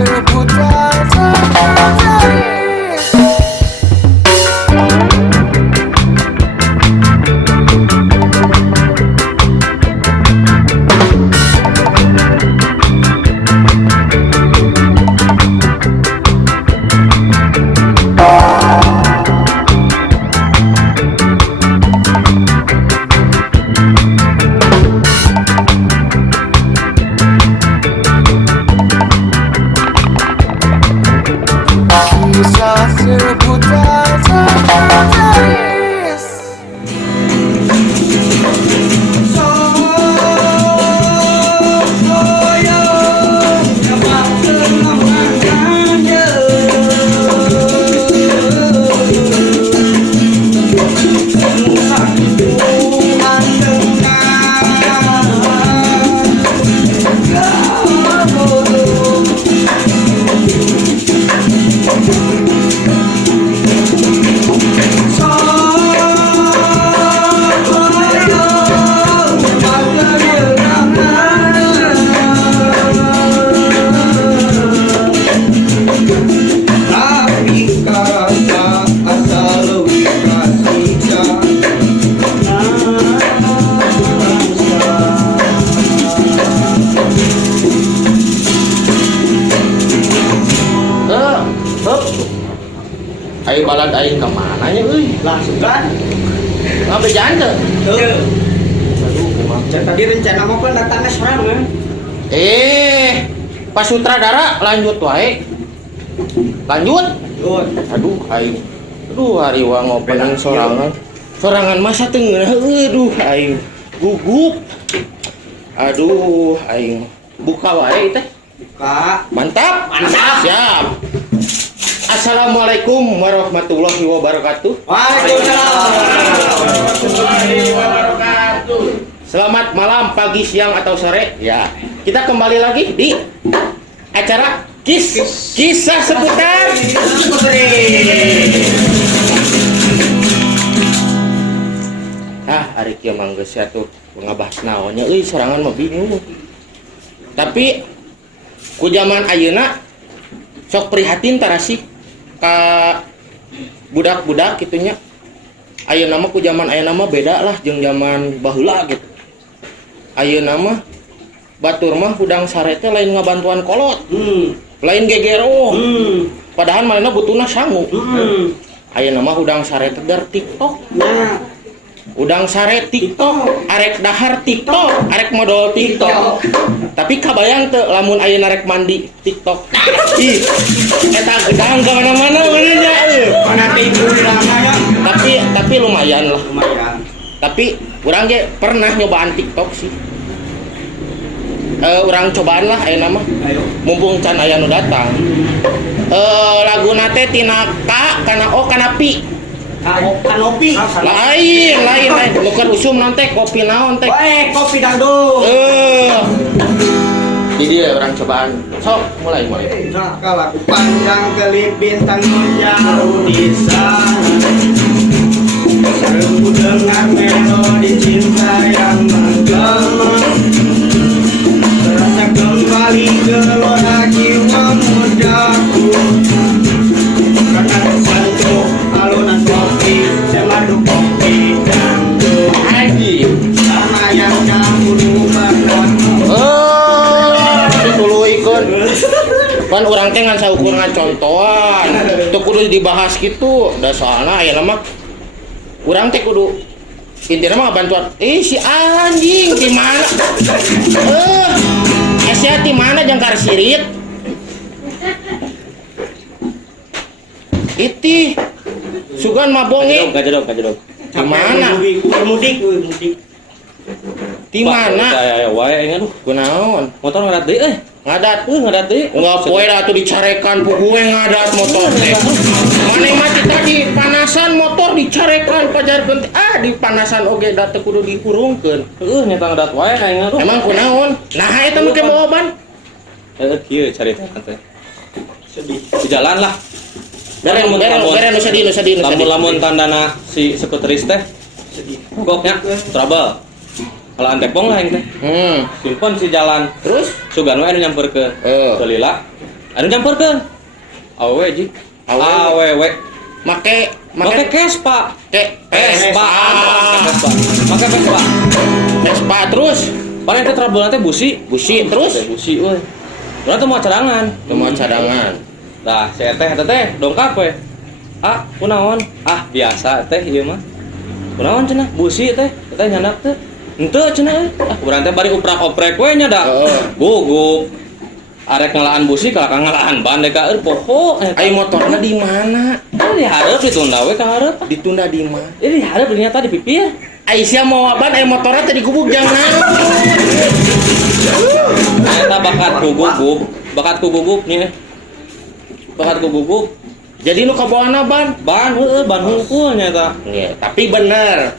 seputar matahari. Kisah seputar matahari. Ayo balad aing kemana nya euy? Langsung kan? Ngabe jalan teh? Aduh, tadi rencana mau kan datangnya serangan. Pak Sutradara lanjut wae. Lanjut. Aduh aing. Aduh hari wa ngopening sorangan. Sorangan masa tengah. Aduh aing gugup. Aduh aing. Buka wae teh. Buka. Mantap. Mantap. Siap. Assalamualaikum warahmatullahi wabarakatuh. Waalaikumsalam warahmatullahi wabarakatuh. Selamat malam, pagi, siang, atau sore. Ya, kita kembali lagi di acara kisah seputar. Hari kieu mangga sia tuh ngabahas naonnya euy sorangan mah bingung. Tapi ku zaman ayeuna sok prihatin tarasi ka budak-budak kitunya. Ayeuna mah ku zaman ayeuna mah beda lah jeung zaman baheula gitu. Ayeuna mah batur mah hudang sare teh lain ngabantuan kolot. Lain gegero. Padahal manehna butuhna sangu. Ayeuna mah hudang sare teh dar TikTok. Nah, udang sare TikTok, arek dahar TikTok, arek modal TikTok. Tapi kabayang teu lamun ayeuna rek mandi TikTok. Ih, eta gedang ka mana-mana nya euy. mana tidur namanya? Tapi lumayan lah. Lumayan. Tapi urang ge pernah nyobaan TikTok sih. Urang cobaan lah ayeuna mah. Ayo. Mumpung can aya nu datang. Laguna teh tina ka kana o kana pi. Kanopi. Lain. Bukan usum nanti kopi naon teh. Kopi dangdut. Jadi orang cobaan. Sok, mulai. Kalau pandang kelip bintang jauh di sana, seru dengar melodi cinta yang menggema, terasa kembali gelora jiwa mudaku. Karena tersentuh alunan kopi, semadu kopi dangdut. Sama yang dahulu pernah. Dituluikeun. Kan urang teh ngan saukur ngacontohan. Teu kudu dibahas kitu. Da soalna aya mah urang teh kudu intina mah bantuan. Si anjing di mana? Sia di mana jangkar sirit? Iti sugan mabonge Kajedok. di mana? Mudik. Di mana? Ya wae aing aduh. Kunaon? Motor ngadat deui Ngadat. ngadat deui. Enggak poe da atuh dicarekan ku gue ngadat motor teh. Maneh mah kita dipanasan motor dicarekan pajarkeun teh. Dipanasan oge da teu kudu dikurungkeun. Heuh nyata ngadat wae aing aduh. Emang kunaon? Nah eta nu ke bawaban. Kieu carita teh. Sedih. Di jalan lah. Beren nu sadi. Lamun tandana si sekretaris teh Sedih. goknya trouble. Kalau antepong lah yang teh. Simpen si jalan. Terus Sugan we anu nyamperkeun. Teu lila. Anu nyamperkeun. Awewe ji. Awewe. Make Make Vespa. Vespa. Make Vespa. Vespa terus Paling teh trouble teh busi. busi terus Busi euy. Urang teh mau cadangan. cuma cadangan. Nah, saya teh eta teh dongkap we. Ah, kunaon? Ah, biasa teh ieu mah. Kunaon cenah? Busi teh. Teh nyandak teh. Henteu cenah euy. Ah, urang teh bari uprak-oprek we nya da. Heeh. Guguk. Arek ngalaan busi ka ngalaan ban dek ka poho. Ai motorna di mana? Di hareup ditunda we ka hareup. Ditunda di mana? Di hareup ternyata di pipir. Aisyah mau aban ai motorna teh digubuk jangan. Eta bakatku guguk nih. Bakatku guguk. Jadi nu kabawana ban. Ban heueuh, ban hungkul nya eta. Iya, tapi bener.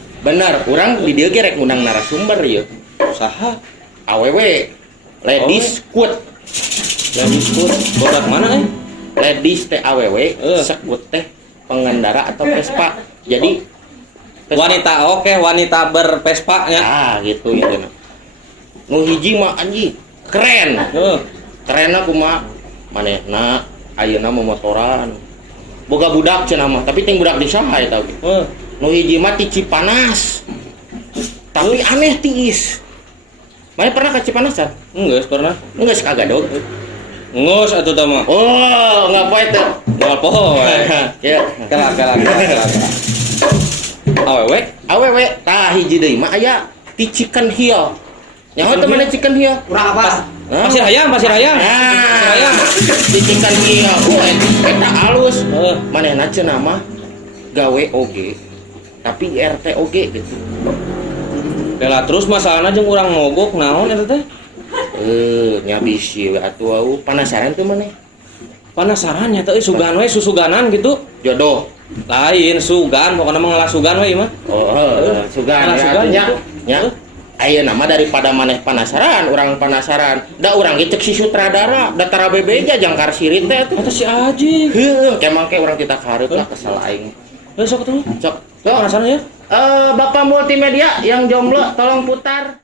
Urang di dieu ge rek undang narasumber ieu. Saha? Awewe. Ladies Scoot. Ladies food. Bodak mana Ladies teh awewe, sekut teh pengendara atau Vespa. Jadi Wanita, oke, wanita berpespa nya. ah gitu itu. Nu hiji mah anjing keren. Kerenna kumaha? Manehna ayeuna memotoran. Boga budak cenah mah, tapi ting budak di saha eta ge. Nu hiji mah ti Cipanas. Tapi aneh tiis. Mana pernah ke Cipanasan? Enggak pernah. Enggak sekagadog. Ngos atuh tah mah. Oh, enggak poe teh. Moal poho we. Ya, Kelak. awewe tah hiji deui mah aya ti Chicken Hill. Nyaho teh mana Chicken Hill? Urang apa? Hah? Pasir hayam. Nah, di Chicken Hill. Eta alus. Manehna cenah mah gawe oge. Tapi RT oge gitu. Bela terus masalahna jeung urang mogok naon eta teh? Nya bisi we atuh au penasaran teh maneh. Penasaran nya teh sugan we susuganan gitu. Jodoh. Lain sugan, pokoknya mah ngalah sugan we ieu mah. Oh, sugan Ngalah sugan nya. gitu. Nya. Ayeuna mah daripada maneh penasaran, urang penasaran. Da urang ge cek si sutradara, da tara bebeja jangkar sirit teh atuh. Eta si Aji. Heuh, kemang ke urang kita kareup lah kesel aing. Sok atuh. Sok. Penasaran ya? Bapak multimedia yang jomblo tolong putar.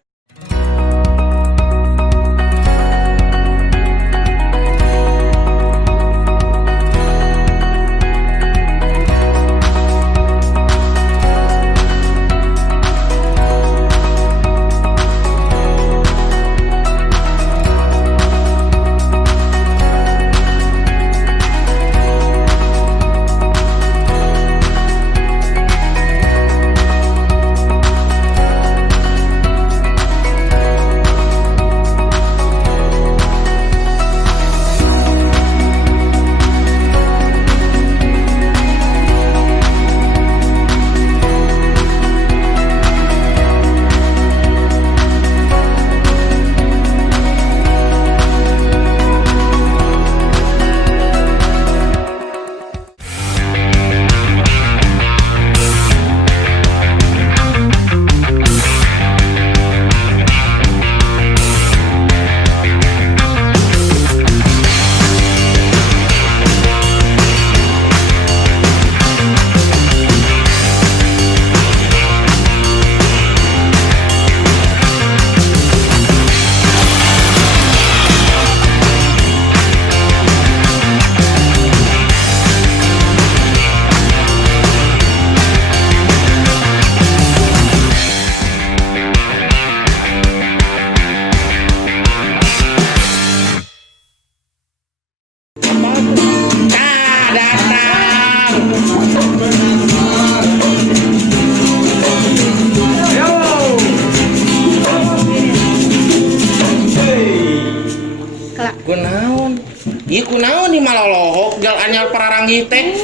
Kunaon? Ieu kunaon di malalohok gal anyar pararanggih teh?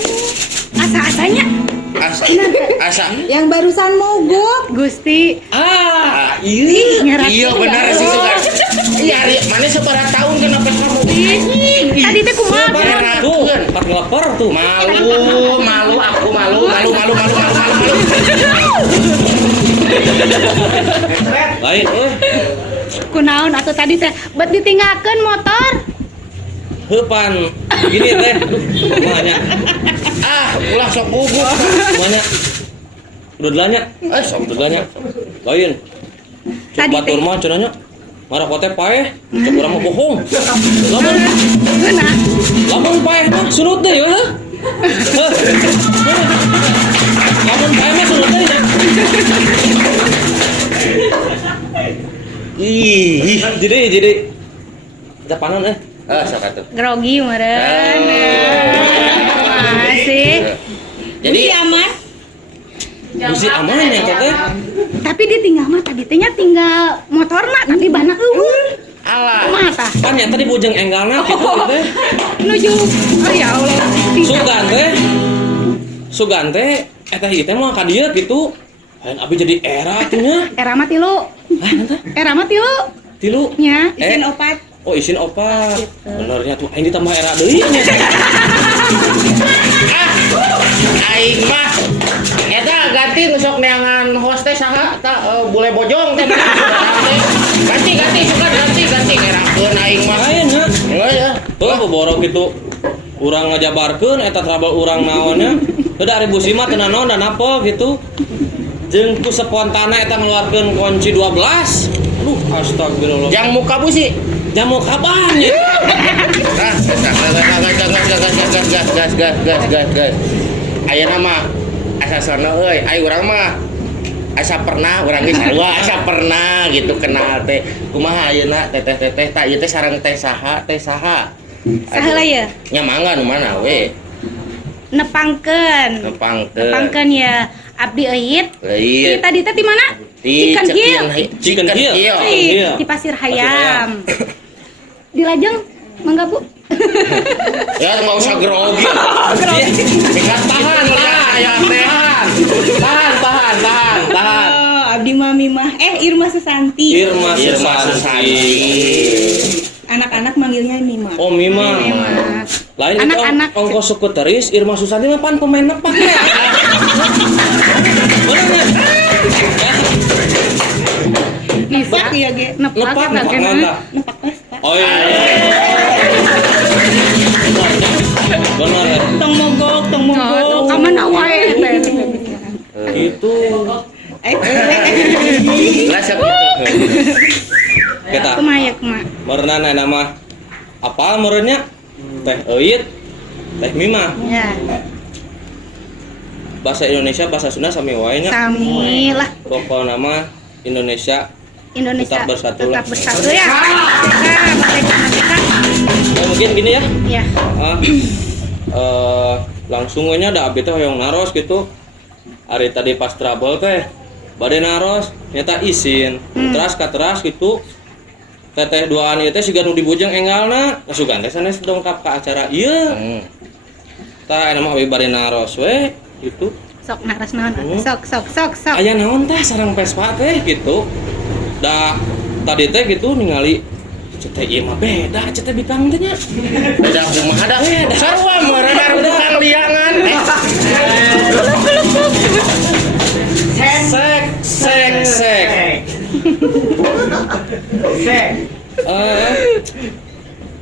Asa-asanya Asa. yang barusan mogok Gusti. Iya benar sih sugan. Iya, mana seberapa tahun kenapa kamu? Tadi teh kumaha? Tuh, empat ngelapor tuh. Malu, aku malu. Lain, Kunaon atuh tadi teh bet ditinggalkeun motor. Heupan. Gini teh. Kumanya. Ulah sok guguk. Kumanya. Udah delanya. Sok Udah delanya. Lain. Cek Tadi batur teh. mah cenanya. marah kote paeh, cek urang mah bohong. Geuna. Lamun paeh mah surut deui ya. Lamun paeh mah surut deui. Ih. Jadi Japanan Sok atuh. Grogi meureun. Masih. Jadi aman. Busi aman ya teh. Tapi dia tinggal mah tadi teh nya tinggal motorna tapi banak eueuh. alah. Kumaha tah? Kan ya tadi bujeng enggalna gitu teh. Nuju. Oh ya Allah. Sugan teh eta ieu teh mah ka dieu gitu. Hayang abi jadi era tuh nya. Era mah tilu. Era mah tilu. Tilu. Nya. Isin opat. Oh isin opat. Benernya tuh aing ditambah era deui nya. Aing mah eta ganti nu sok neangan host teh saha tah bule bojong teh. Ganti suka ganti ngerakeun aing mah. Lain nya. Oh ya. Tuh boborok gitu. Urang ngajabarkeun eta trouble urang naonnya. Teu da ari busi mah teu naon dan apa gitu. Jeung ku spontana eta ngeluarkeun kunci 12. Aduh astagfirullah. Yang muka busi. Jamu kapan ya? Gas. Ayeuna mah asasana euy, ai urang mah asa pernah urang ge sarua asa pernah gitu kenal teh. Kumaha ayeuna teteh tah ieu teh sareng teh saha? Saheula ya? Nya mangga nu mana we? Nepangkeun ya abdi euit. Euit. Tadi teh di mana? Chicken Hill. Di Pasir Hayam. Di Lajeng mangga Bu. Ya enggak usah grogi. Tinggal tahan. Oh, abdi mami mah. Irma Susanti. Irma Susanti. Anak-anak manggilnya Mima. Oh Mima. Lain itu Anak-anak. ongkos sekretaris Irma Susanti mah pan pemain nepak ya. Bener Bisa. Iya, Ge. Nepak nepak eta kena. mantap. Nepak Vespa. Oh iya. Bener ya. Tong mogok. Ka mana wae teh. Gitu. Rasa gitu. Kita Kumaha. merenana nama apa merennya? Teh Euit, Teh Mima. Ya, Bahasa Indonesia, bahasa Sunda sami wae nya. sami lah. Pokok nama Indonesia Indonesia Tetap bersatu lah. ya. Nah, bahasa kita. mungkin gini ya. Ya. Langsung nya ada abdi teh hoyong naros gitu. Ari tadi pas trouble teh bade naros nyata isin. Teras gitu. Teteh duaan ieu teh siga nu dibujeng enggalna. Ngasugan teh sanes dongkap ka acara ieu. Tah aya mah abi bade naros we gitu. Sok naras naon atuh. Sok. Aya naon tah sareng Vespa teh gitu. Da tadi teh gitu ningali teh ieu mah beda teh bikang teh nya. Beda kumaha da? Sarua meureuh tukang liangan. Sek.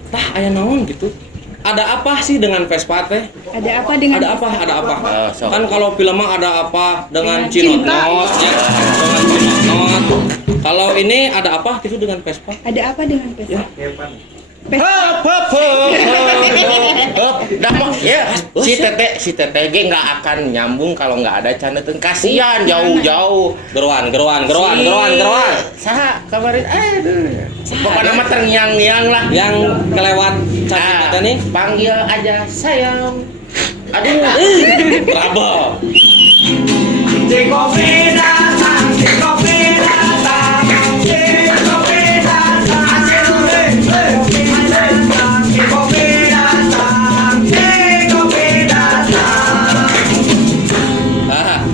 Tah aya naon gitu. Ada apa sih dengan Vespa teh? Ada apa dengan Ada apa? sok. Kan kalau film mah ada apa dengan Dengan Cinot ya. Dengan Cinot. Kalau ini ada apa gitu dengan Vespa? Ada apa dengan Vespa? Hop. Dah mah ya si teteh ge enggak akan nyambung kalau enggak ada caneteun kasihan jauh-jauh. Geruan. Saha kemarin aduh. Pokoknya mah terngiang-ngiang lah. Yang kelewat cantik nih. Panggil aja sayang. Aduh. Trouble.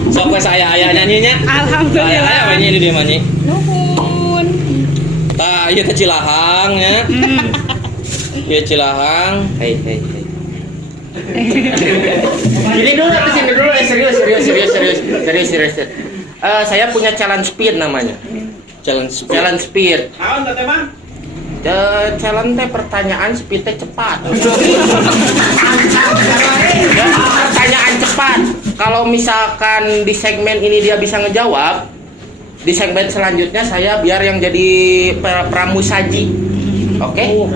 Sok we saya nyanyinya. Alhamdulillah. Aya nyanyi di dieu mah nyi. Nuhun. Tah ieu teh Cilahang nya. Ieu Cilahang. Hei. Sini dulu, serius. Saya punya challenge speed namanya. Challenge speed. Naon teh mah? Challenge teh pertanyaan speed teh cepat. Pertanyaan cepat. Kalau misalkan di segmen ini dia bisa ngejawab, di segmen selanjutnya saya biar yang jadi pramusaji. Oke?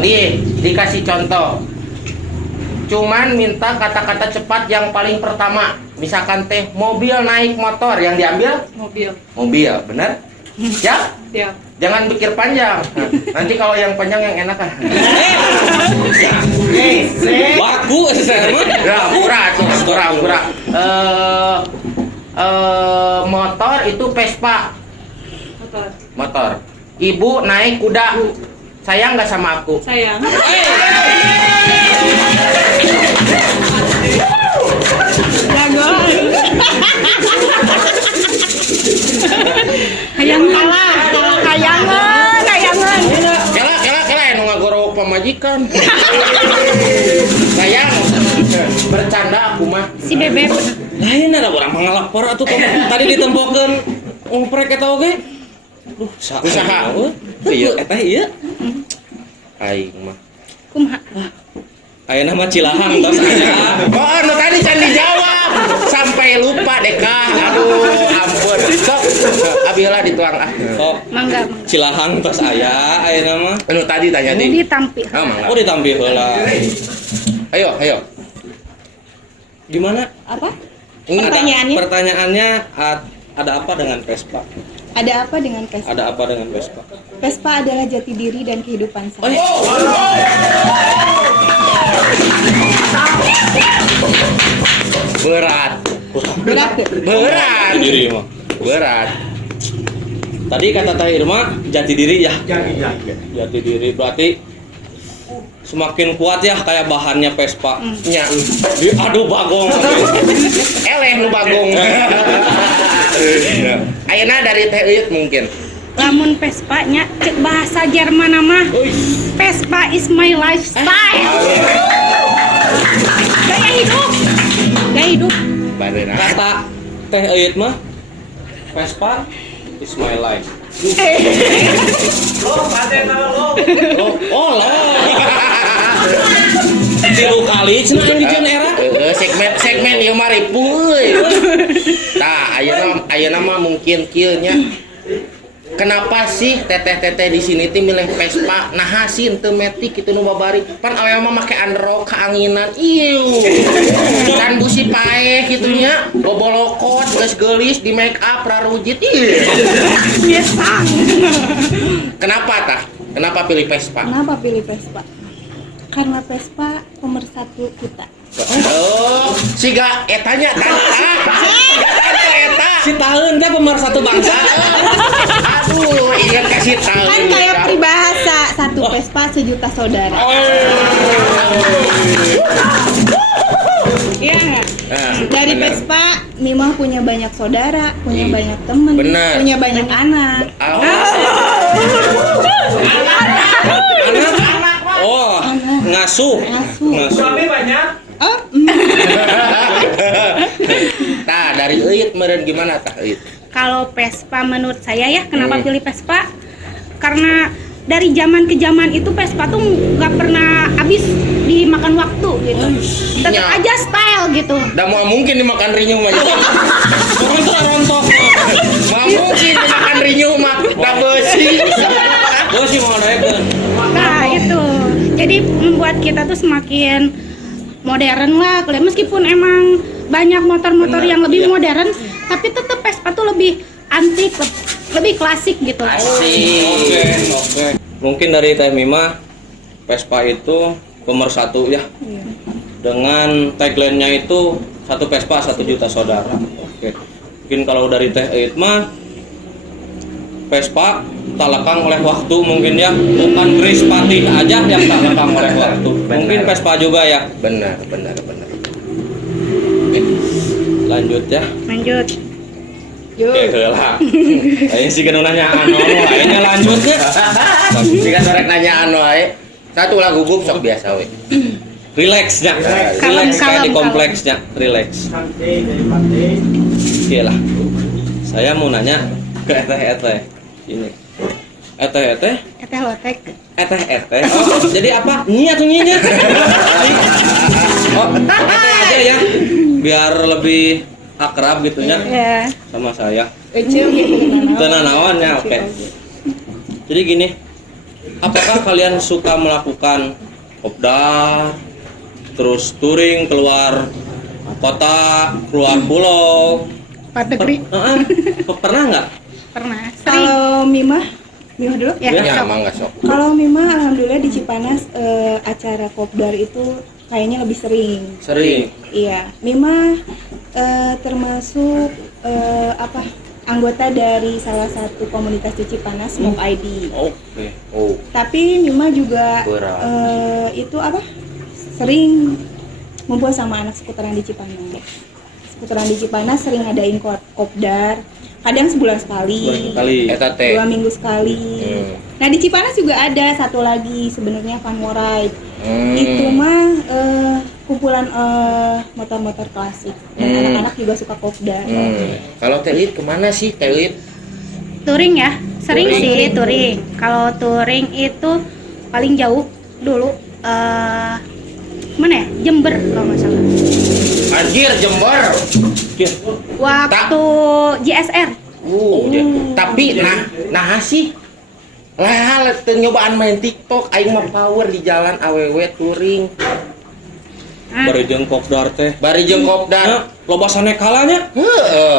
Nih, dikasih contoh. Cuman minta kata-kata cepat yang paling pertama. Misalkan teh mobil naik motor, yang diambil Mobil. mobil, benar? Siap? Siap. Jangan pikir panjang. Nanti kalau yang panjang yang enak kan. Baku saya mah. Ya, kurang. Motor itu Vespa. Motor. Motor. Ibu naik kuda. Sayang nggak sama aku? Sayang. Jago. Kayangan. Kela nu ngagorok pamajikan. Sayang. Bercanda aku mah. Si Bebek. Lain ada orang pangalapor atuh tadi ditempokeun ngomprek eta oge. Duh, Usaha. Iya, eta ieu. Aing mah. Kumaha? Ayeuna mah Cilahang tos aya. Oh, nu tadi can dijawab. Sampai lupa deh Kak. Aduh, ampun. Sok, abilah dituang ah. Sok Mangga. Cilahang tos aya ayeuna mah. Nu tadi tanya di. Ditampil. Ah, mangga. Oh ditampil heula. Ayo. Gimana? Apa? Pertanyaannya? Pertanyaannya ada apa dengan Vespa? Ada apa dengan Vespa? Ada apa dengan Vespa? Vespa adalah jati diri dan kehidupan saya. Berat. Berat deh. Berat. Jati diri mah. Berat. Tadi kata Teh Irma jati diri ya. Jati diri berarti semakin kuat ya kayak bahannya Vespa. Nya. Aduh bagong. Eleh nu bagong. Ayeuna dari Teh Uyut mungkin. Lamun Vespa nya cek bahasa Jerman mah. Vespa is my lifestyle. Gaya hidup. Bareuna. Kata Teh Uyut mah Vespa is my life. Oh, tilu kali cenah yang bikin era. Segmen ieu mah ripuh euy. Tah, ayeuna mah mungkin kieu nya. Kenapa sih teteh-teteh di sini teh milih Vespa? Naha sih teu metik kitu nu babari. Pan awewe mah make androk kaanginan. Ieu. Kan busi paeh kitu nya, bobolokot geus geulis di make up rarujit. Ieu. Biasa. Kenapa tah? Kenapa pilih Vespa? Kenapa pilih Vespa? Karena Vespa pemersatu kita. Oh, siga etanya eta. Si taheun teh pemersatu bangsa. Aduh, ingat kasih tahu. Kan kayak peribahasa, satu Vespa sejuta saudara. Iya nggak? Nah, Dari benar. Vespa, Mimah punya banyak saudara, punya banyak temen, Benar. punya banyak anak. Anak. Oh, ngasuh. Oh, Tah, dari Uyut meureun gimana tah Uyut? Kalau Vespa menurut saya ya, kenapa pilih Vespa? Karena dari zaman ke zaman itu Vespa tuh nggak pernah habis dimakan waktu gitu. Tetap Iya. aja style gitu. Da mau mungkin dimakan rinyu mah. Rontok. Mau mungkin dimakan rinyu mah. Da beusi. Gua sih mau naikkeun. Nah itu, jadi membuat kita tuh semakin modern lah. Meskipun emang banyak motor-motor yang lebih modern, tapi tetap Vespa tuh lebih antik, lebih klasik gitu. Oke. Mungkin dari Teh Mima Vespa itu pemersatu ya. Dengan tagline-nya itu satu Vespa 1 juta saudara. Oke. Mungkin kalau dari Teh Uyut mah Vespa tak lekang oleh waktu mungkin ya, bukan Chris Patih aja yang tak lekang oleh waktu. Mungkin Vespa juga ya. Benar. Lanjut ya. Lanjut. Oke, lah. Ayo sih kan nanya ayeuna lanjut ya. Jika sorek nanyaan wae. Satu lagu gub sok biasa we. Relaxnya. Relax kayak di kompleksnya, relax. Oke lah. Saya mau nanya ke eteh. Ini. Eteh. Eteh lotek. Eteh. Oh, jadi apa? Nyi atau nyinya? Oh, eteh aja ya. Biar lebih akrab gitunya Ya. sama saya. Ece gitu Tenanawannya oke. Jadi gini, apakah kalian suka melakukan kopdar, terus touring keluar kota, keluar pulau? Padegri Pernah nggak? pernah sering. Kalau Mimah dulu. Ya, Ya, sok. mangga sok. Kalau Mimah alhamdulillah di Cipanas acara kopdar itu kayaknya lebih sering. Sering. Iya, Mimah termasuk anggota dari salah satu komunitas di Cipanas, Smoke ID. Oke. Oh, Tapi Mimah juga Berat. sering ngumpul sama anak sekutaran di Cipanas. Sekutaran di Cipanas sering ngadain kopdar, kadang sebulan sekali, eta teh. 2 minggu sekali. Nah di Cipanas juga ada satu lagi sebenarnya Fun More Ride. Itu mah kumpulan motor-motor klasik dan anak-anak juga suka kopdar. Kalau telit kemana sih telit? Touring ya, sering Touring. sih touring. Kalau touring itu paling jauh dulu mana ya? Jember kalau nggak salah. Anjir, Jember. Ya. Waktu JSR. Tapi nah sih. Lah, nyobaan main TikTok aing mah power di jalan awewe touring. Bari jeung kopdar teh. Bari jeung kopdar. Loba sanekalanya. Heeh.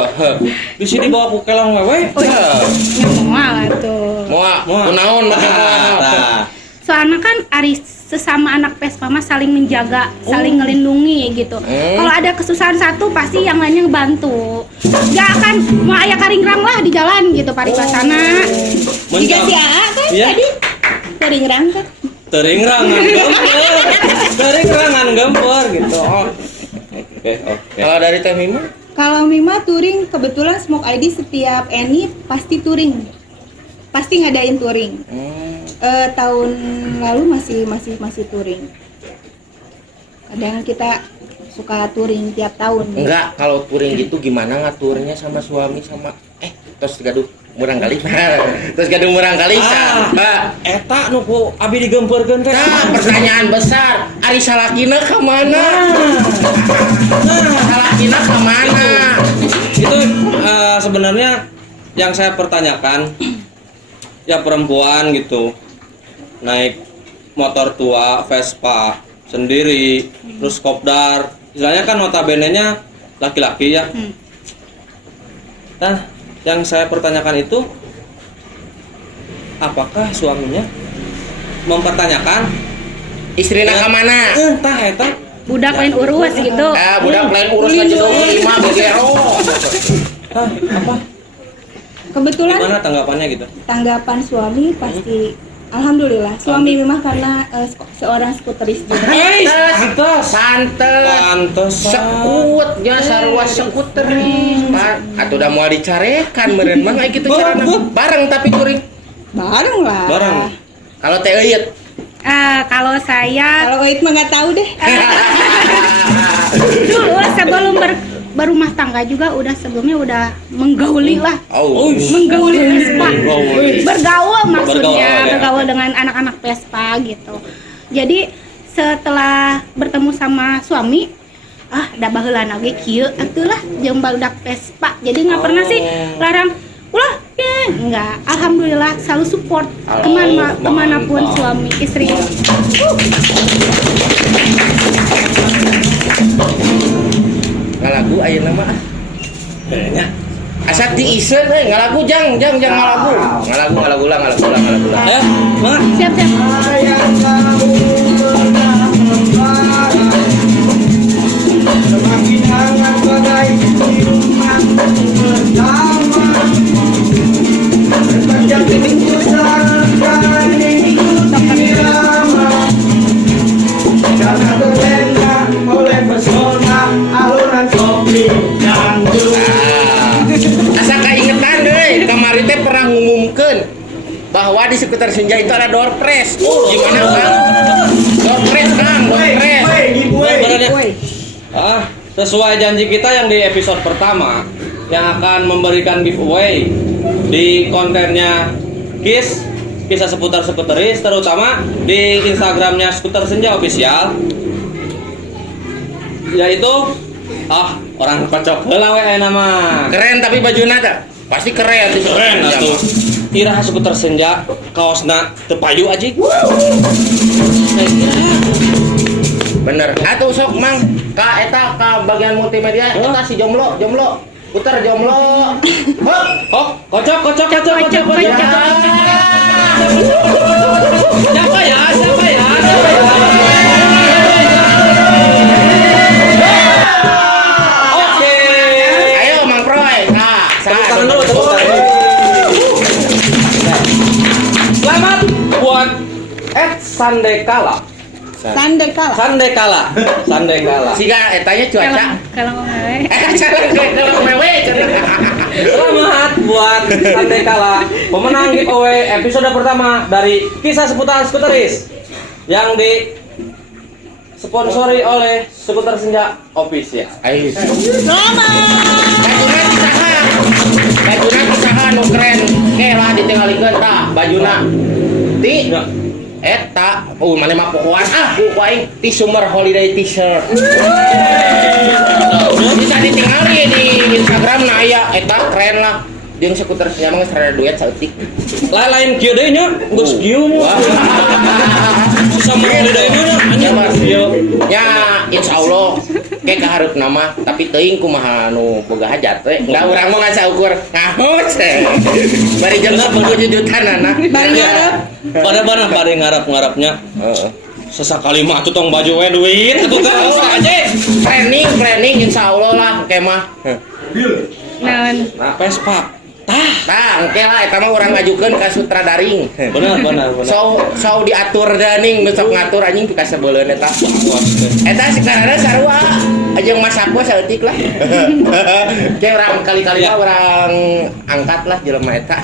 Di sini bawa ku kelang wewe. Nyamual tuh. Moal, Moal. kunaon make moal. Nah, Soalnya kan ari sesama anak Vespa mah saling menjaga, saling ngelindungi gitu. Kalau ada kesusahan satu pasti yang lainnya ngebantu. Gak akan mau aya karingrang lah di jalan gitu paripasana. Jika si AA kan Iya. tadi sering rangkat. teringrangan gempor. Teringrangan gempor gitu. Oh. Oke. Kalau dari Teh Mima? Kalau Mima touring kebetulan Smoke ID setiap Eni pasti touring, pasti ngadain touring. Tahun lalu masih touring. Kadang kita suka touring tiap tahun. Enggak, kalau touring gitu gimana ngaturnya sama suami sama terus gaduh murang kali. Terus gaduh murang kali Mbak. Eta nu ku abi digempurkeun teh. Nah, pertanyaan besar. Ari salakina ka mana? Salakina ka mana? Itu sebenarnya yang saya pertanyakan ya perempuan gitu naik motor tua Vespa sendiri terus kopdar istilahnya kan notabene-nya laki-laki ya. Nah yang saya pertanyakan itu apakah suaminya mempertanyakan Istrina ka mana? entah eta Budak lain urus gitu. Budak lain urus aja 25 begero. apa Kebetulan gimana tanggapannya gitu? tanggapan suami pasti alhamdulillah. Suami Mima karena seorang skuteris juga. Pantes. Sekutnya sarua skuter nih. Atuh udah mau dicarekan meureun mah kitu carana. Bareng tapi touring. Bareng lah. Bareng. Kalau Teh Euyet Kalau saya Kalau Oit mah nggak tahu deh. dulu sebelum berumah tangga juga sebelumnya udah menggauli lah. Menggauli Vespa. Bergaul maksudnya, bergaul dengan anak-anak Vespa gitu. Jadi setelah bertemu sama suami, da baheulana ge kieu atulah jeung barudak Vespa. Jadi nggak pernah sih larang. Ulah, ya enggak. Alhamdulillah selalu support kemanapun suami istri. ngalagu ayeuna mah. Kayaknya Asa diiseun ngalagu jang ngalagu. Ngalagu lah. Banget. Siap. Semakin hangat bagai ciuman bersama. Sepanjang pintu sarang irama. Karena terlena oleh pesona alunan kopi dangdut. Asa kaingetan deui, kemarin teh pernah ngumumkeun bahwa di sekitar Senja itu ada door press. Gimana Kang? Door press. Bener ya? Sesuai janji kita yang di episode pertama yang akan memberikan giveaway di kontennya kisah seputar skuteris, terutama di Instagramnya Skuter Senja Official, yaitu Orang kocok heula we nama. Keren tapi bajuna teh. Pasti keren. Keren atuh. Iraha skuter senja kaosna teu payu aji. Bener. Atuh sok Mang ka eta ka bagian multimedia eta si jomblo. Puter jomblo. Hop, Kocok. Siapa ya? Oke. ayo Mang Proy. Tepuk tangan dulu, tepuk tangan. Selamat buat Sandekala. Sandekala. Siga etanya cuaca. Kalau mau ngewe. Kalau mewe. Selamat buat Sandekala, pemenang giveaway episode pertama dari kisah seputar skuteris yang disponsori oleh Skuter Senja Official. Ayo. Selamat. Bajuna usaha nu keren. Ke lah ditinggalikeun tah bajuna. Ti Ya. eta mana mah pokokan buku aing ti Summer Holiday T-shirt. Bisa ditinggali di Instagram nah aya eta keren lah. Jeung skuter nya mah geus rada duet saeutik. Lain kieu deui nya, geus kieu nya. Wah. Susah mah deui nya Ya Mas. kieu. Ya insyaallah ke kaharep nama tapi teuing kumaha nu boga hajat we. Da urang mah ngan saukur ngahos. Bari jam 10 jutaan anak. Bari ngarep. Bari ngarap-ngarapnya. Heeh. Sesakali mah atuh tong baju we duit atuh teh aja. Training insyaallah lah kemah. Naon? Nah, Vespa. Tah, engke lah eta mah urang ngajukeun ka sutradaring. Benar. So diatur daning besok ngatur anjing pika sebeuleun eta. Eta sekarang sarua ajeng masakwa saeutik lah. Kayak orang kali-kali mah orang angkat lah jelema eta.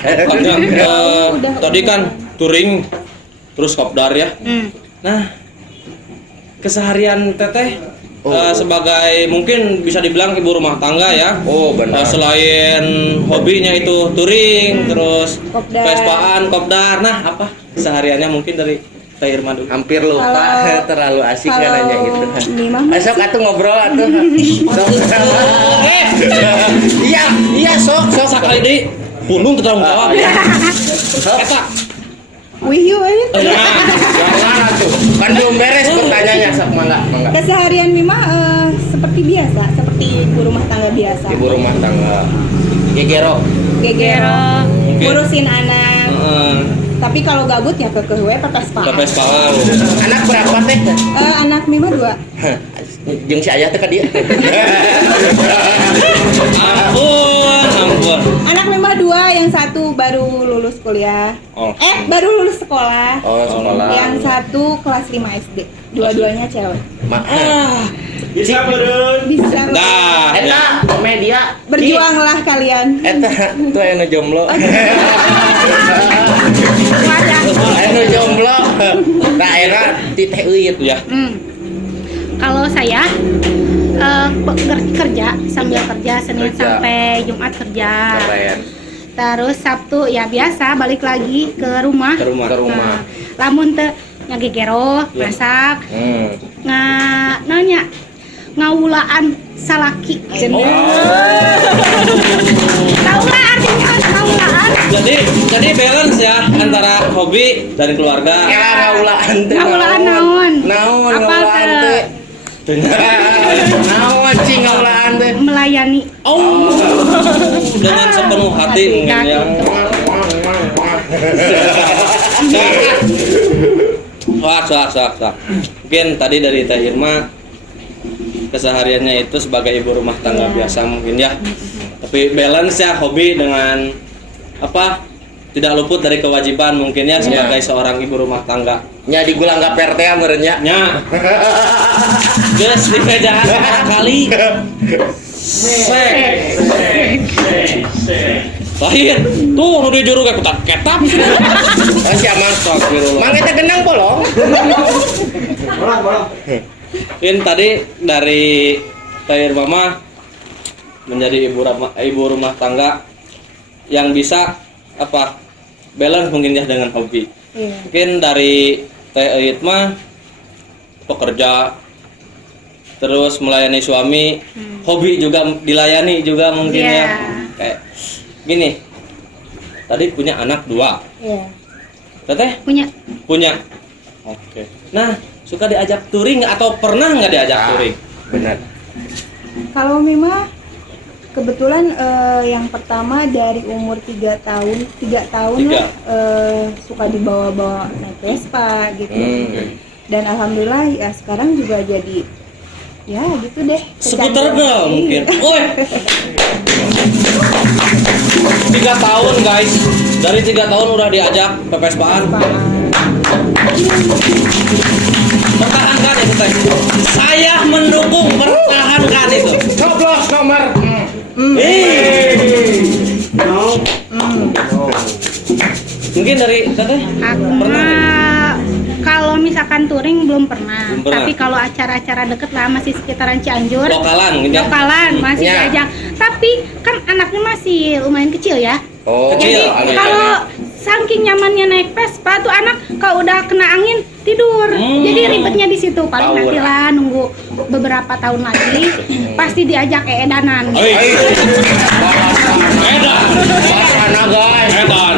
Tadi kan touring terus kopdar ya. Nah, keseharian teteh sebagai mungkin bisa dibilang ibu rumah tangga ya. Oh, benar. Selain hobinya itu touring, terus Kopdar. Vespaan, kopdar. Nah, apa kesehariannya mungkin dari Teh Irma dulu? Hampir lupa, Kalau- terlalu asik nggak nanya gitu. Mimah mah Sok atuh ngobrol atuh. Sok. Iya sok. Sakali deui punung teu tanggung jawab. Eta. Wih euy. Jangan atuh. Kan belum beres pertanyaannya sok mangga. Keseharian Mimah seperti biasa, seperti ibu rumah tangga biasa. Ibu rumah tangga. Gegero. Gegero, Oke. ngurusin anak. Tapi kalau gabut ya ke we Ke Vespaan. Vespaan. Anak berapa teh? Anak Mimah 2. Jeung si ayah teh ka dieu. Ampun. Anak Mimah 2, yang satu baru lulus kuliah. Oh. Baru lulus sekolah. Oh, sekolah. Yang satu kelas 5 SD. Dua-duanya cewek. Bisa beren. Bisa. Dah. ya. Eta media Berjuanglah kalian. Eta tuh anu jomblo. Anu jomblo. Nah, era ti teh euit Ya. Kalau saya kerja sambil kerja Senin Kerja. sampai Jumat kerja. keren. Terus Sabtu ya biasa balik lagi ke rumah. Ke rumah. Nah, lamun teu nyagegero, masak, nanya ngaulaan salaki. Tahu lah artinya ngaulaan? Jadi balance ya antara hobi dan keluarga. Kela ngaulaan teh. Ngaulaan naon? Naon Apa ngaulaan teh? teh? Naon cing ngaulaan teh? Melayani. Oh, dengan sepenuh hati mungkin ya. Wah. Mungkin tadi dari Teh Irma kesehariannya itu sebagai ibu rumah tangga biasa mungkin ya. Tapi balance ya hobi dengan apa? Tidak luput dari kewajiban mungkin ya sebagai seorang ibu rumah tangga. Nya di gulang gaper teh meureun nya. Nya. Geus di meja kali. Sek. Lahir. Tuh nu di juru kayak kutak ketap. Si Amang Astagfirullah. Mang eta genang bolong. Bolong. Mungkin tadi dari Teh Mama menjadi ibu rumah tangga yang bisa apa balance mungkin ya dengan hobi. Iya. Mungkin dari Teh Irma pekerja terus melayani suami, hobi juga dilayani juga mungkin Iya. ya. Kayak gini. Tadi punya anak 2. Iya. Teteh Punya. Oke. Nah, suka diajak touring nggak atau pernah nggak diajak touring? Benar. Kalau Mima kebetulan yang pertama dari umur 3 tahun Tiga. lah, suka dibawa-bawa naik Vespa gitu. Dan alhamdulillah ya sekarang juga jadi ya gitu deh. Skuter kecanduan. nggak mungkin. Woi. 3 tahun guys. Dari 3 tahun udah diajak ke Vespaan. Pertahankan itu teh. Saya mendukung pertahankan itu. Coblos nomor. Mungkin dari teteh Aku pernah nih? mah kalau misalkan touring belum pernah. Belum pernah. Tapi kalau acara-acara deket lah masih sekitaran Cianjur. Lokalan gitu ya? Lokalan masih Ya. diajak. Tapi kan anaknya masih lumayan kecil ya. Oh, Jadi Kecil, kalau saking nyamannya naik Vespa tuh anak kalau udah kena angin tidur. Jadi ribetnya di situ. Paling Power. nanti lah nunggu beberapa tahun lagi pasti diajak edanan. Oi. Edan. Sana guys. Edan.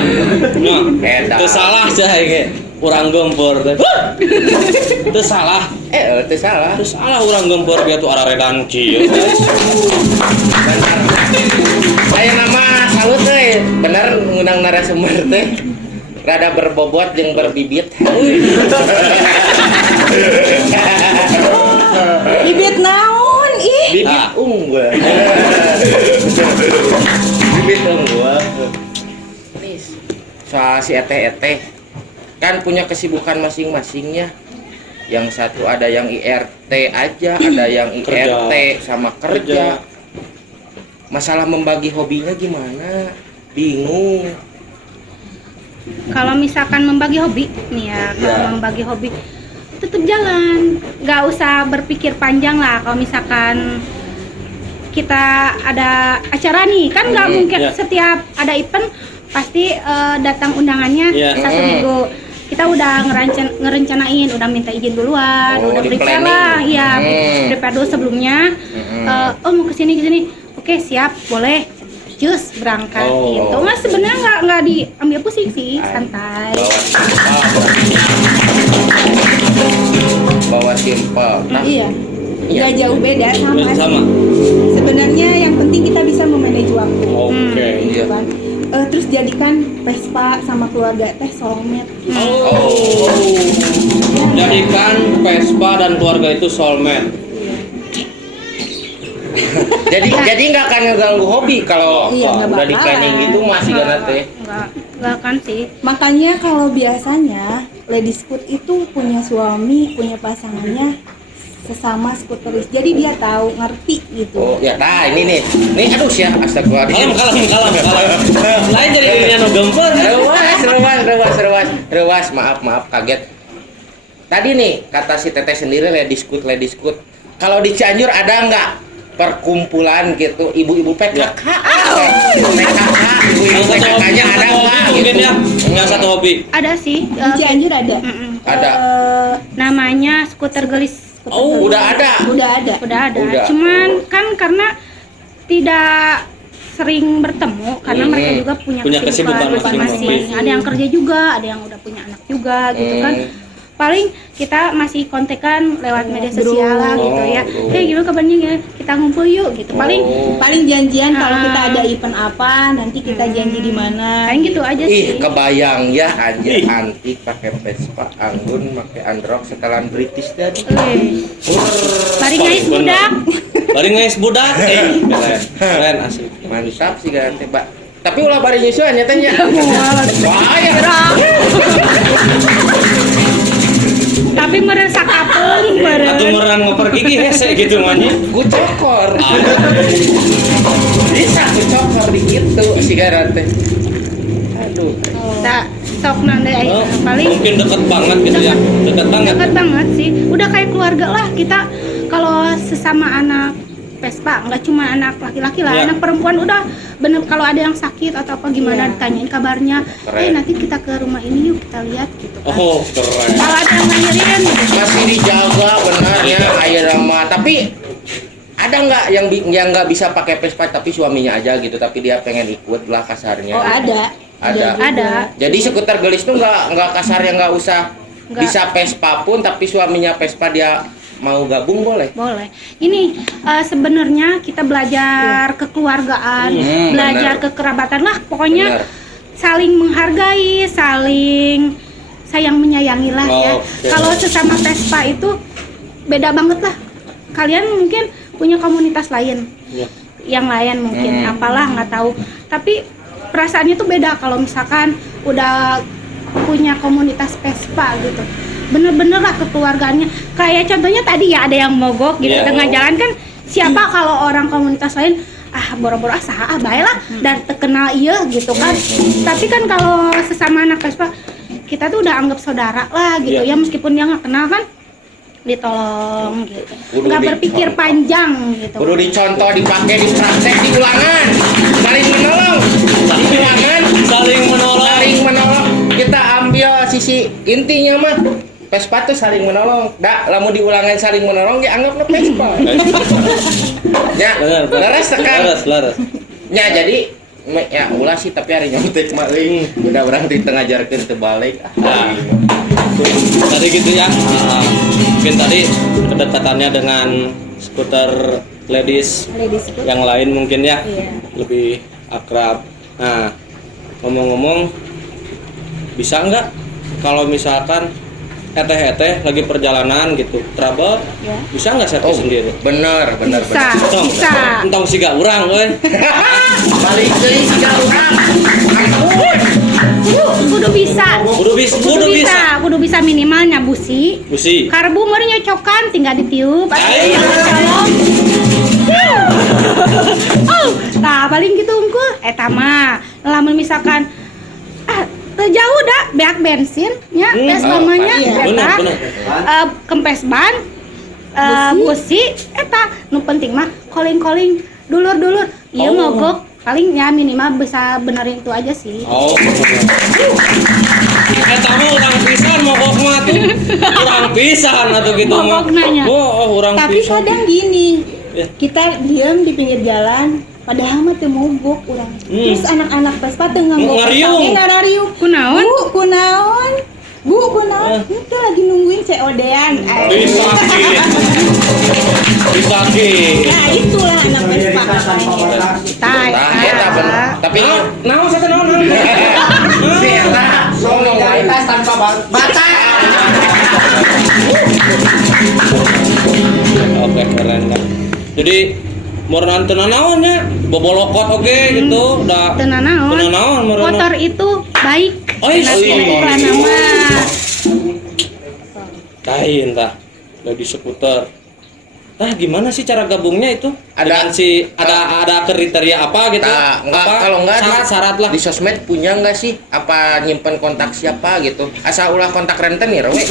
Nah, Edan. itu salah saya kayak urang gempur teh. Itu salah. Itu salah. Itu salah urang gempur biar tuh arah redan kieu guys. Benar. Saya nama salut teh. Benar ngundang narasumber teh. Rada berbobot jeung berbibit. Bibit naon ih. Bibit Nah. unggul. Bibit unggul. Soal si eteh kan punya kesibukan masing-masingnya. Yang satu ada yang IRT aja, ada yang IRT sama kerja. Masalah membagi hobinya gimana? Bingung. Kalau misalkan membagi hobi nih ya, kalau membagi hobi tetap jalan, nggak usah berpikir panjang lah. Kalau misalkan kita ada acara nih, kan nggak mungkin ya. setiap ada event pasti datang undangannya Ya. 1 minggu. Kita udah ngerencanain, udah minta izin duluan, Oh, udah di prepare planning. lah, ya prepare dulu sebelumnya. Oh mau kesini, oke siap, boleh. Cus berangkat Oh. gitu. Mas sebenarnya nggak diambil pusing sih, santai. Bawa simpel. Nah, Iya. Nggak jauh beda sama. Sama. Sebenarnya yang penting kita bisa memanage waktu. Oke. Gitu Iya. kan. Terus jadikan Vespa sama keluarga teh soulmate. Oh. Jadikan Vespa dan keluarga itu soulmate. Jadi nggak akan ngeganggu hobi kalau Iya, nggak udah di bakalan. planning gitu masih gana teh. Nggak kan sih. Makanya kalau biasanya ladies scoot itu punya suami, punya pasangannya sesama skuteris. Jadi dia tahu, ngerti gitu. Oh ya, nah ini nih aduh ya astagfirullahaladzim. Kalem. Lain jadi dirinya no gempur. Rewas, maaf kaget. Tadi nih kata si teteh sendiri ladies scoot. Kalau di Cianjur ada nggak perkumpulan gitu ibu-ibu PKK? PKK, ibu-ibu PKK-nya ada nggak? Mungkin Gitu. ya, yang satu hobi. Ada sih. Di Cianjur ada. Ada. Namanya skuter gelis. Oh, udah ada. Udah ada. Udah ada. Udah. Cuman kan karena tidak sering bertemu karena mereka juga punya kesibukan masing-masing. Ada yang kerja juga, ada yang udah punya anak juga gitu kan. Paling kita masih kontekan lewat media sosial lah gitu ya. Gimana kabarnya ya? Kita ngumpul yuk gitu. Paling janjian kalau Ah. kita ada event apa, nanti kita janji di mana. Paling gitu aja Ih, sih. kebayang ya anjir antik pakai Vespa, Anggun pakai Android setelan British tadi. Bari ngais budak. Bari ngais budak. Keren asli. Mantap sih kan teh, Pak. Tapi ulah bari nyusuan nyatanya. Wah, ya. Tapi meresak apung Atau meran ngoper gigi hese gitu manya. Ku cokor. Bisa ku cokor di gitu si garan teh. Aduh. Tak sok nanda Oh, paling mungkin deket banget gitu ya. Deket banget. dekat banget sih. Udah kayak keluarga lah kita kalau sesama anak Vespa, nggak cuma anak laki-laki lah, Ya. anak perempuan udah bener kalau ada yang sakit atau apa gimana ditanyain kabarnya. Keren. Nanti kita ke rumah ini yuk kita lihat gitu kan. Oh, keren. Kalau ada yang nanyain gitu. Masih dijaga benar ya aya nama. Tapi yang nggak bisa pakai Vespa tapi suaminya aja gitu, tapi dia pengen ikut lah kasarnya. Oh, ada. Ada. Jadi skuter gelis tuh nggak kasar, yang nggak usah Nggak. bisa Vespa pun, tapi suaminya Vespa dia mau gabung boleh. Boleh. Ini sebenarnya kita belajar kekeluargaan, belajar benar. kekerabatan lah. Pokoknya Benar. saling menghargai, saling sayang menyayangi lah ya. Oke. Kalau sesama Vespa itu beda banget lah. Kalian mungkin punya komunitas lain, yang lain mungkin apalah nggak tahu. Tapi perasaannya tuh beda kalau misalkan udah punya komunitas Vespa gitu. Bener-bener lah kekeluargaannya. Kayak contohnya tadi ya, ada yang mogok gitu Iya. tengah jalan kan. Siapa kalau orang komunitas lain boro-boro saha bae lah dan terkenal iya gitu kan. Tapi kan kalau sesama anak Vespa kita tuh udah anggap saudara lah gitu ya, meskipun dia nggak kenal kan ditolong gitu. Kudu Nggak berpikir dicontoh. panjang gitu. Kudu dicontoh, dipakai, dipraktek di ulangan. Saling menolong. Di ulangan Saling menolong. saling menolong. Kita ambil sisi intinya mah. Vespa tuh saling menolong. Lamun di ulangan saling menolong ya anggapnya Vespa. Ya, Benar. leres tekan. Laras. Ya jadi ya ulah sih, tapi hari nyontek maling udah orang ngajarkeun teu balik. Nah, tadi gitu ya. Mungkin tadi kedekatannya dengan skuter ladies Ladies food. yang lain mungkin ya Iya. lebih akrab. Nah, ngomong-ngomong, bisa nggak kalau misalkan eteh lagi perjalanan gitu, trouble, Ya. bisa nggak servis sendiri? Bener. Bisa. Entong sih gak urang, weh. Balik deui siga urang. Kudu bisa. Kudu bisa. Minimal nyabusi. Busi. Karbu mau nyocokan tinggal ditiup. Ay. Colong. Oh, nah paling gitu unggul. Eta mah lamun misalkan jauh dah beak bensin nya Vespa mah nya iya. eta Bener. kempes ban busi eta nu penting mah calling dulur ieu Oh. mogok paling ya minimal bisa benerin itu aja sih. Oh. Eta mah urang pisan mogok mah tuh. Urang pisan atuh gitu mah. Mogok nanya. Oh, urang Tapi pisan. kadang gini, Ya. kita diam di pinggir jalan, padahal mah teu mogok urang. Terus anak-anak Vespa teu nganggok Ngariung. ngariung. Kunaon? Bu, kunaon? Itu lagi nungguin COD-an. Bisa ki. Nah, itulah anak Vespa katanya. Nah, eta bener. Tapi Naon satu naon? si eta solidaritas tanpa batas. Oke, keren kan. Jadi meureun teu naonnya, bobolokot oke gitu, udah Teu nanaon. teu nanaon meureun. Motor itu baik. Oh, iya. Iklan nama. Kain tah. Lagi skuter. Gimana sih cara gabungnya itu? Ada- Dengan ada kriteria apa gitu? Nah, enggak, Apa? kalau enggak syarat lah. di sosmed punya enggak sih apa nyimpen kontak siapa gitu, asal ulah kontak rentenir we.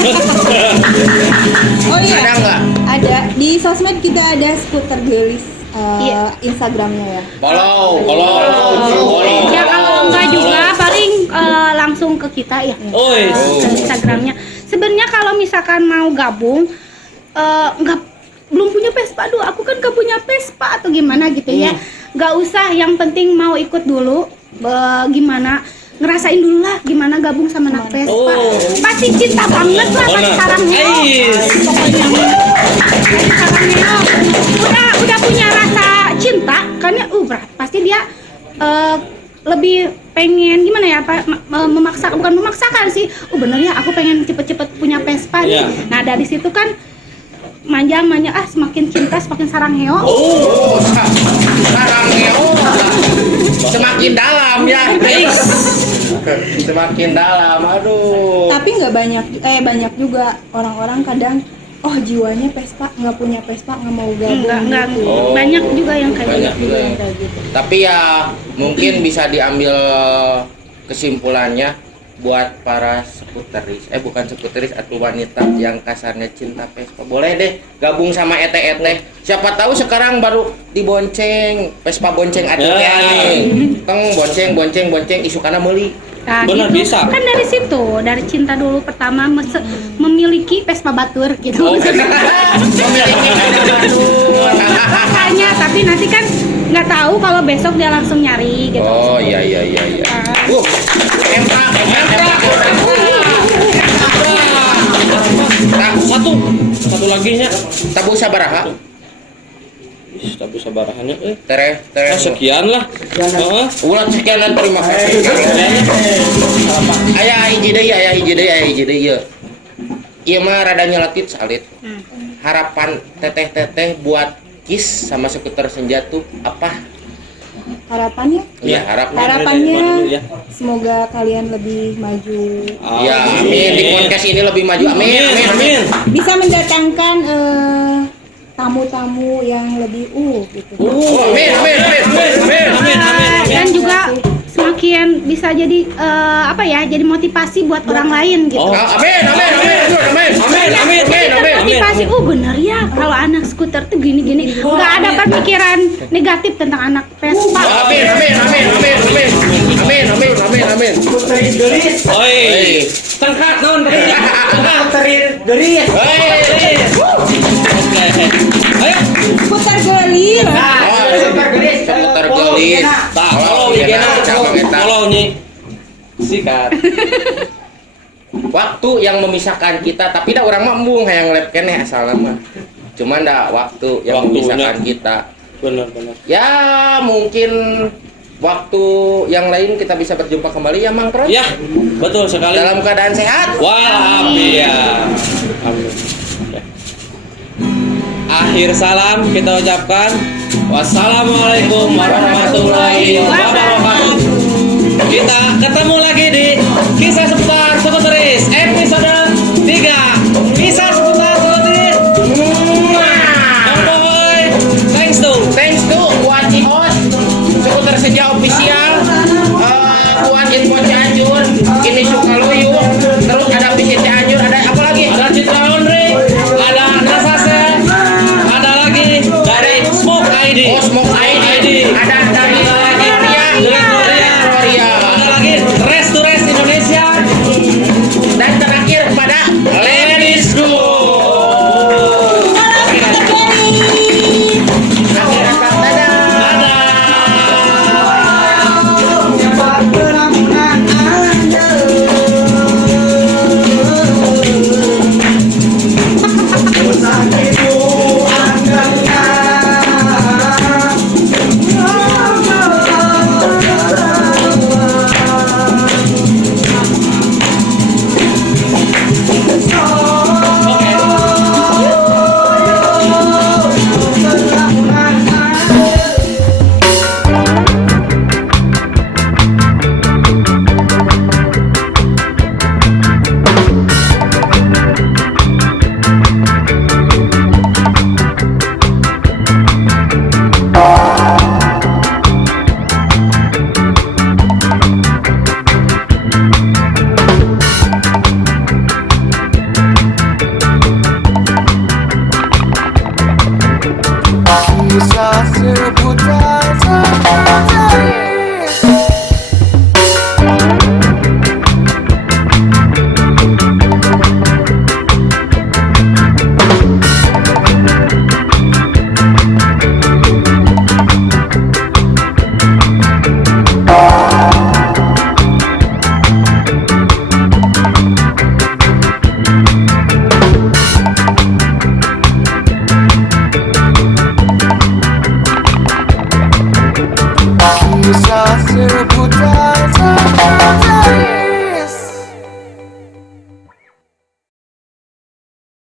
Oh iya. Ada enggak? Ada di sosmed kita ada skuter gelis Iya. Instagramnya ya. Follow. Ya kalau enggak juga paling langsung ke kita ya. Oi. Ke Instagramnya. Sebenarnya kalau misalkan mau gabung enggak belum punya Vespa, aduh aku kan gak punya Vespa atau gimana gitu ya, nggak usah, yang penting mau ikut dulu, gimana ngerasain dulu lah gimana gabung sama anak Vespa. Oh. Pasti cinta banget lah pas Benar. sarang Neo. Ais. Pokoknya dari sarang Neo udah punya rasa cinta kan ya, pasti dia lebih pengen gimana ya, bukan memaksakan sih, bener ya aku pengen cepet-cepet punya Vespa nih. Iya. Nah dari situ kan manja semakin cinta semakin sarang heo. Oh, sarang Neo semakin dalam ya. Semakin dalam, aduh. Tapi nggak banyak juga orang-orang kadang jiwanya Vespa, nggak punya Vespa nggak mau gabung. Enggak gitu. Oh. banyak juga yang kayak Banyak gitu. juga Yang kayak gitu. Tapi ya mungkin bisa diambil kesimpulannya buat para skuteris, bukan skuteris atau wanita yang kasarnya cinta Vespa, boleh deh gabung sama ete. Siapa tahu sekarang baru dibonceng Vespa, bonceng atunya nih. Teng bonceng isukana meuli. Nah, Benar, gitu. bisa. Kan dari situ, dari cinta dulu pertama memiliki Vespa batur gitu. Memiliki batur. Makanya, tapi tapi nanti kan nggak tahu kalau besok dia langsung nyari gitu. Oh iya. Satu lagi nya. Tabu sabaraha. Ih, tapi sabarahannya Tere. sekian lah. Heeh. Ulah sekian dan terima kasih. Aya hiji deui ieu. Ieu mah rada nyeletit salit. Harapan teteh buat Kis sama skuter senja tuh apa? Harapannya? Iya, Harapannya Ya. semoga kalian lebih maju, Ya, amin. Di podcast ini lebih maju. Amin. bisa mendatangkan tamu-tamu yang lebih gitu. Amin. Dan juga semakin bisa jadi jadi motivasi buat orang lain gitu. Oh. Amin. Motivasi, bener ya kalau anak skuter tuh gini-gini, nggak ada pemikiran negatif tentang anak Vespa. Amin. Oi. Tengkat naon teh? Geris. Oke. Ayo. Putar gelis. Seputar gelis. Tak, follow IG-na. Follow nyi. Sikat. Waktu yang memisahkan kita, tapi dah orang mah embung hayang lep keneh asal nama. Cuman dah waktu yang Waktunya. memisahkan kita. Benar. Ya mungkin waktu yang lain kita bisa berjumpa kembali ya Mang Pro. Ya, betul sekali. Dalam keadaan sehat. Walafiat. Amin. Oke. Akhir salam kita ucapkan wassalamualaikum warahmatullahi wabarakatuh. Kita ketemu lagi di Kisah Seputar Skuteris episode 3. Kisah Seputar Skuteris. Boy. Thanks to buat Cios, skuter senja official, buat info Cianjur, ini Sukaluyu, terus ada visit Cianjur, ada apa lagi? Ada Citra Laundry, ada Nasase, ada lagi dari Smoke ID. Oh, Smoke ID. Ada dari Gloria. Ada lagi Rest to Rest Indonesia. Dan terakhir pada Ladies Go. Kisah seputar